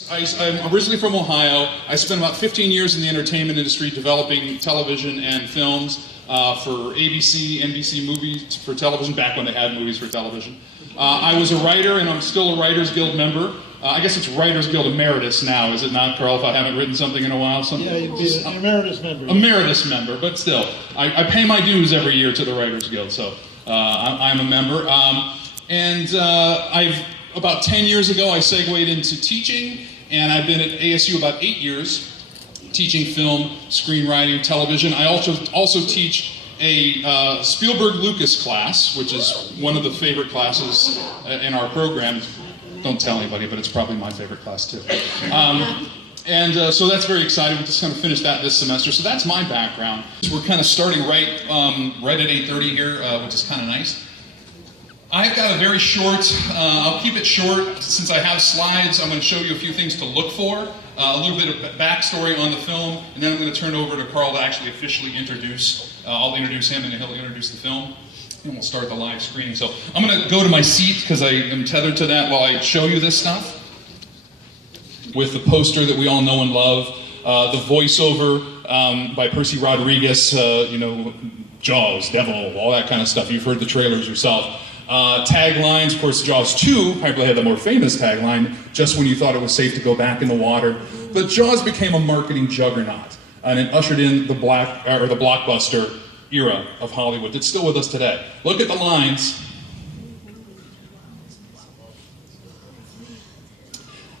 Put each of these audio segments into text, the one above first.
I'm originally from Ohio. I spent about 15 years in the entertainment industry developing television and films for ABC, NBC movies for television, back when they had movies for television. I was a writer, and I'm still a Writers Guild member. I guess it's Writers Guild Emeritus now, is it not, Carl, if I haven't written something in a while? Yeah, you'd be an emeritus member. Emeritus member, but still. I pay my dues every year to the Writers Guild, so I'm a member. About 10 years ago, I segued into teaching, and I've been at ASU about 8 years, teaching film, screenwriting, television. I also teach a Spielberg-Lucas class, which is one of the favorite classes in our program. Don't tell anybody, but it's probably my favorite class too. So that's very exciting. We just kind of finished that this semester. So that's my background. We're kind of starting right at 8:30 here, which is kind of nice. I've got a very short, I'll keep it short since I have slides. I'm going to show you a few things to look for, a little bit of backstory on the film, and then I'm going to turn over to Carl to actually officially introduce. I'll introduce him and he'll introduce the film, and we'll start the live screening. So I'm going to go to my seat because I am tethered to that while I show you this stuff. With the poster that we all know and love, the voiceover by Percy Rodriguez, Jaws, Devil, all that kind of stuff. You've heard the trailers yourself. Taglines, of course, Jaws 2 probably had the more famous tagline, just when you thought it was safe to go back in the water. But Jaws became a marketing juggernaut, and it ushered in the blockbuster era of Hollywood. It's still with us today. Look at the lines.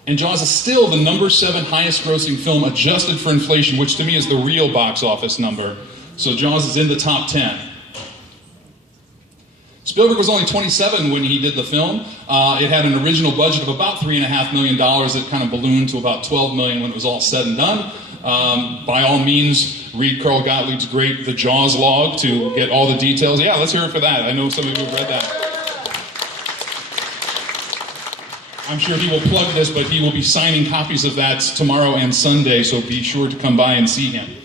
And Jaws is still the #7 highest grossing film adjusted for inflation, which to me is the real box office number. So Jaws is in the top 10. Spielberg was only 27 when he did the film. It had an original budget of about $3.5 million. It kind of ballooned to about $12 million when it was all said and done. By all means, read Carl Gottlieb's great The Jaws log to get all the details. Yeah, let's hear it for that. I know some of you have read that. I'm sure he will plug this, but he will be signing copies of that tomorrow and Sunday, so be sure to come by and see him.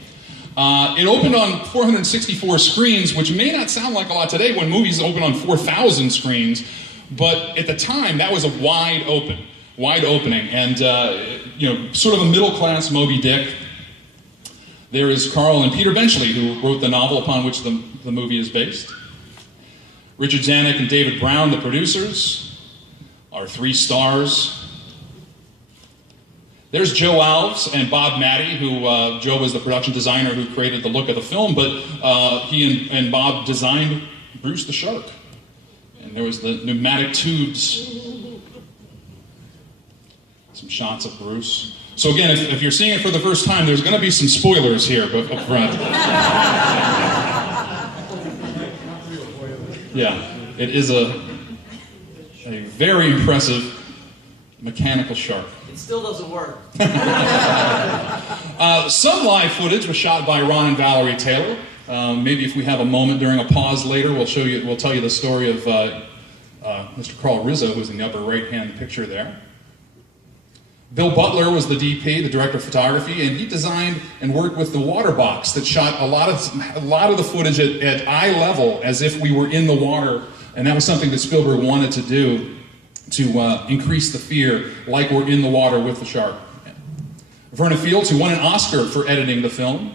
It opened on 464 screens, which may not sound like a lot today when movies open on 4,000 screens, but at the time, that was a wide opening, and sort of a middle-class Moby Dick. There is Carl and Peter Benchley, who wrote the novel upon which the movie is based. Richard Zanuck and David Brown, the producers, our 3 stars. There's Joe Alves and Bob Matty, who Joe was the production designer who created the look of the film, but he and Bob designed Bruce the Shark. And there was the pneumatic tubes. Some shots of Bruce. So again, if you're seeing it for the first time, there's going to be some spoilers here up front. Yeah, it is a very impressive mechanical shark. It still doesn't work. Some live footage was shot by Ron and Valerie Taylor. Maybe if we have a moment during a pause later, we'll tell you the story of Mr. Carl Rizzo, who's in the upper right-hand picture there. Bill Butler was the DP, the director of photography, and he designed and worked with the water box that shot a lot of the footage at eye level, as if we were in the water, and that was something that Spielberg wanted to do to increase the fear, like we're in the water with the shark. Verna Fields, who won an Oscar for editing the film.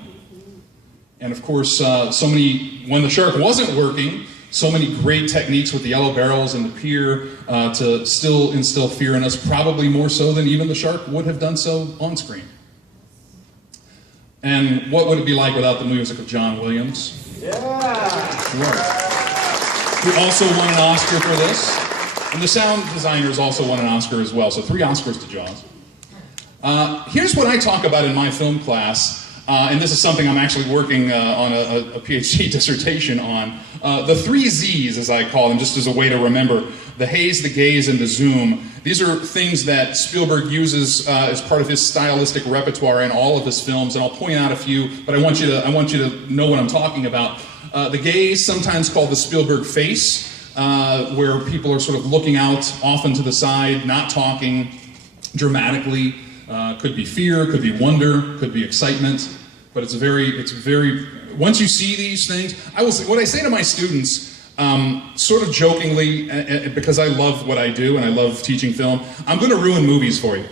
And of course, when the shark wasn't working, so many great techniques with the yellow barrels and the pier to still instill fear in us, probably more so than even the shark would have done so on screen. And what would it be like without the music of John Williams? Yeah! Who also won an Oscar for this. And the sound designers also won an Oscar as well, so 3 Oscars to Jaws. Here's what I talk about in my film class, and this is something I'm actually working on a PhD dissertation on. The 3 Z's, as I call them, just as a way to remember. The haze, the gaze, and the zoom. These are things that Spielberg uses as part of his stylistic repertoire in all of his films, and I'll point out a few, but I want you to know what I'm talking about. The gaze, sometimes called the Spielberg face, where people are sort of looking out often to the side, not talking dramatically. Could be fear, could be wonder, could be excitement, but it's very. Once you see these things, what I say to my students, sort of jokingly, because I love what I do and I love teaching film, I'm going to ruin movies for you.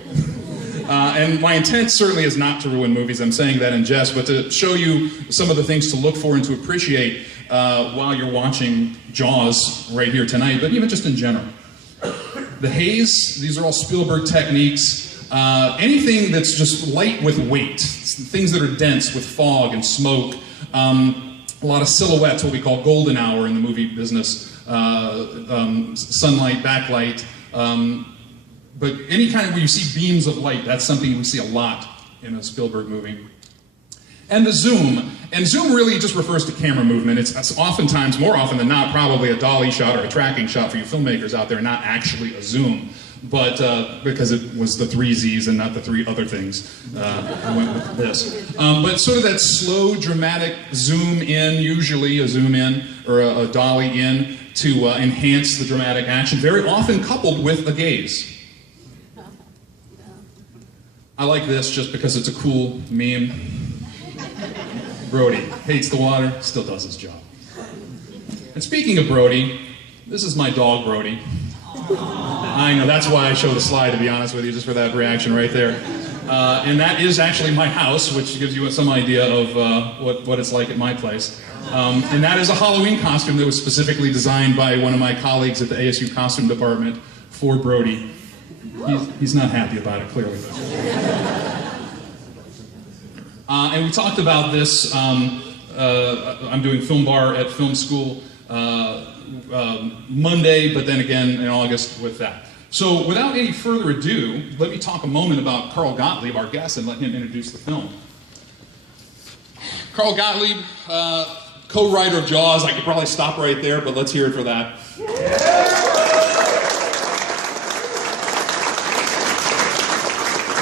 And my intent certainly is not to ruin movies. I'm saying that in jest, but to show you some of the things to look for and to appreciate while you're watching Jaws right here tonight, but even just in general. The haze, these are all Spielberg techniques. Anything that's just light with weight, things that are dense with fog and smoke. A lot of silhouettes, what we call golden hour in the movie business. Sunlight, backlight. But any kind of where you see beams of light, that's something we see a lot in a Spielberg movie. And the zoom. And zoom really just refers to camera movement. It's oftentimes, more often than not, probably a dolly shot or a tracking shot for you filmmakers out there, not actually a zoom. But because it was the 3 Z's and not the 3 other things, I went with this. But sort of that slow, dramatic zoom in, usually a zoom in or a dolly in to enhance the dramatic action, very often coupled with a gaze. I like this just because it's a cool meme. Brody hates the water, still does his job. And speaking of Brody, this is my dog, Brody. I know, that's why I showed the slide, to be honest with you, just for that reaction right there. And that is actually my house, which gives you some idea of what it's like at my place. And that is a Halloween costume that was specifically designed by one of my colleagues at the ASU costume department for Brody. He's not happy about it, clearly. And we talked about this. I'm doing FilmBar at film school Monday, but then again in August with that. So without any further ado, let me talk a moment about Carl Gottlieb, our guest, and let him introduce the film. Carl Gottlieb, co-writer of Jaws. I could probably stop right there, but let's hear it for that.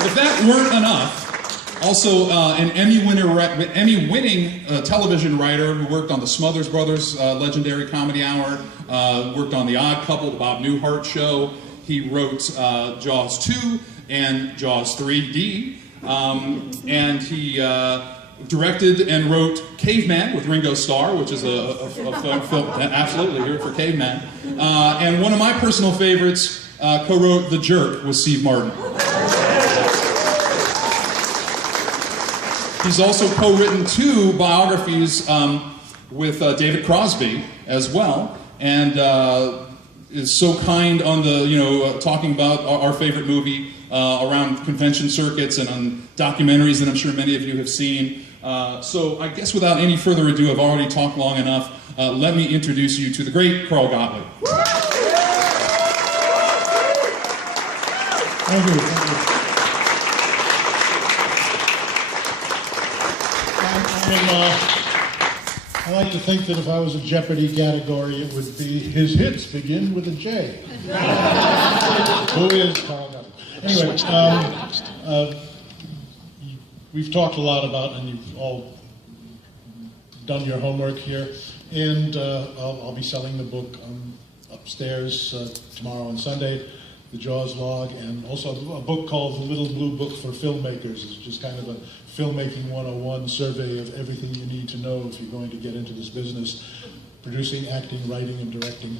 If that weren't enough, also an Emmy-winning television writer who worked on the Smothers Brothers legendary comedy hour, worked on The Odd Couple, the Bob Newhart Show. He wrote Jaws 2 and Jaws 3D, and he directed and wrote Caveman with Ringo Starr, which is a film, absolutely, here for Caveman. And one of my personal favorites, co-wrote The Jerk with Steve Martin. He's also co-written 2 biographies with David Crosby as well, and is so kind on the, talking about our favorite movie around convention circuits and on documentaries that I'm sure many of you have seen. So I guess without any further ado, I've already talked long enough. Let me introduce you to the great Carl Gottlieb. Thank you. Thank you. I like to think that if I was a Jeopardy category, it would be his hits begin with a J. Who is Carl Gottlieb? Anyway, we've talked a lot about, and you've all done your homework here, and I'll be selling the book upstairs tomorrow and Sunday, the Jaws log, and also a book called The Little Blue Book for Filmmakers. It's just kind of a filmmaking 101 survey of everything you need to know if you're going to get into this business, producing, acting, writing, and directing,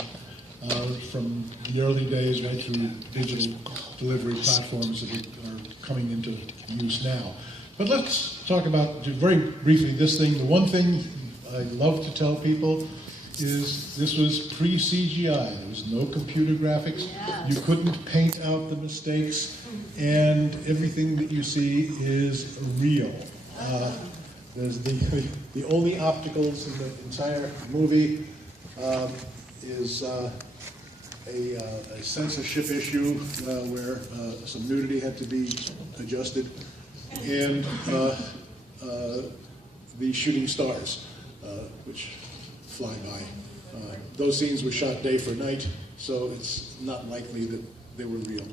from the early days right through digital delivery platforms that are coming into use now. But let's talk about, very briefly, this thing. The one thing I love to tell people is this was pre-CGI. There was no computer graphics. You couldn't paint out the mistakes, and everything that you see is real. There's the only opticals in the entire movie is a censorship issue where some nudity had to be adjusted, and the shooting stars, which fly by. Those scenes were shot day for night, so it's not likely that they were real.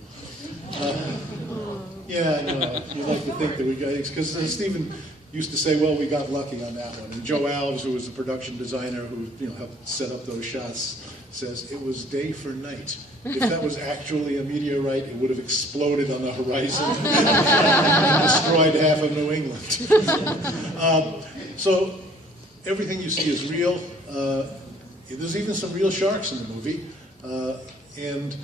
Yeah, I know. You like to think that we got, because Stephen used to say, well, we got lucky on that one. And Joe Alves, who was the production designer who helped set up those shots, says it was day for night. If that was actually a meteorite, it would have exploded on the horizon and destroyed half of New England. So everything you see is real. There's even some real sharks in the movie. And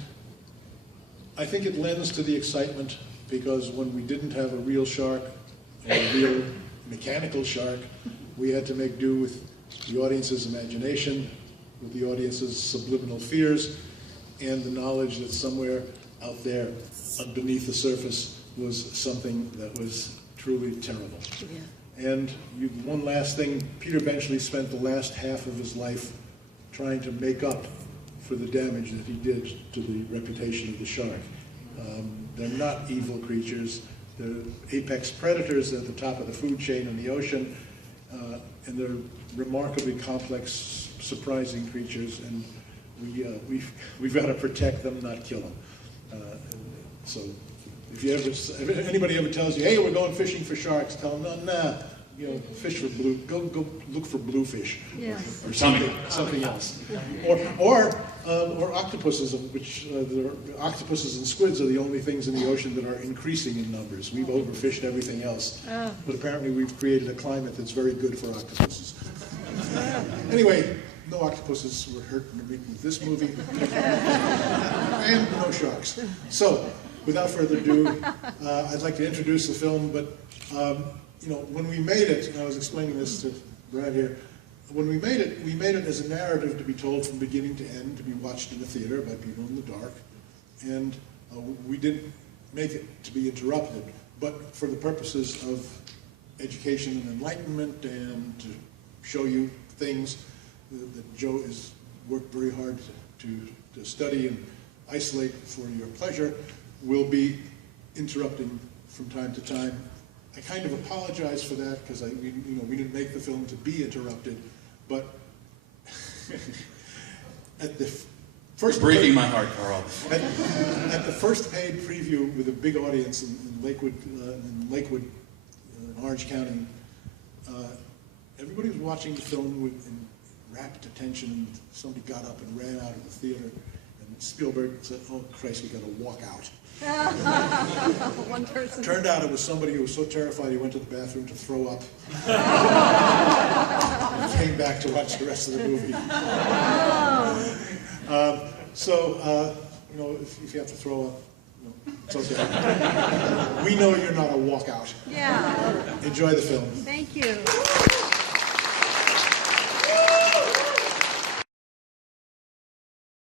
I think it lends to the excitement because when we didn't have a real shark, or a real mechanical shark, we had to make do with the audience's imagination, with the audience's subliminal fears, and the knowledge that somewhere out there, beneath the surface, was something that was truly terrible. Yeah. And one last thing, Peter Benchley spent the last half of his life trying to make up for the damage that he did to the reputation of the shark. They're not evil creatures. They're apex predators at the top of the food chain in the ocean, and they're remarkably complex, surprising creatures, and we've got to protect them, not kill them. So if anybody ever tells you, hey, we're going fishing for sharks, tell them, no, nah, fish for go look for bluefish, yes, or something else, or octopuses, which octopuses and squids are the only things in the ocean that are increasing in numbers. We've overfished everything else, but apparently we've created a climate that's very good for octopuses. Anyway, no octopuses were hurt with this movie, and no sharks. So, without further ado, I'd like to introduce the film, but when we made it, and I was explaining this to Brad here, when we made it as a narrative to be told from beginning to end, to be watched in the theater by people in the dark, and we didn't make it to be interrupted, but for the purposes of education and enlightenment, and to show you things that Joe has worked very hard to study and isolate for your pleasure, we'll be interrupting from time to time. I kind of apologize for that because we didn't make the film to be interrupted, but at the first You're breaking my heart, Carl. At the first paid preview with a big audience in Lakewood, Orange County, everybody was watching the film in rapt attention, and somebody got up and ran out of the theater, and Spielberg said, "Oh Christ, we got to walk out." One person. Turned out it was somebody who was so terrified he went to the bathroom to throw up. And came back to watch the rest of the movie. If you have to throw up, it's okay. We know you're not a walkout. Yeah. Enjoy the film. Thank you.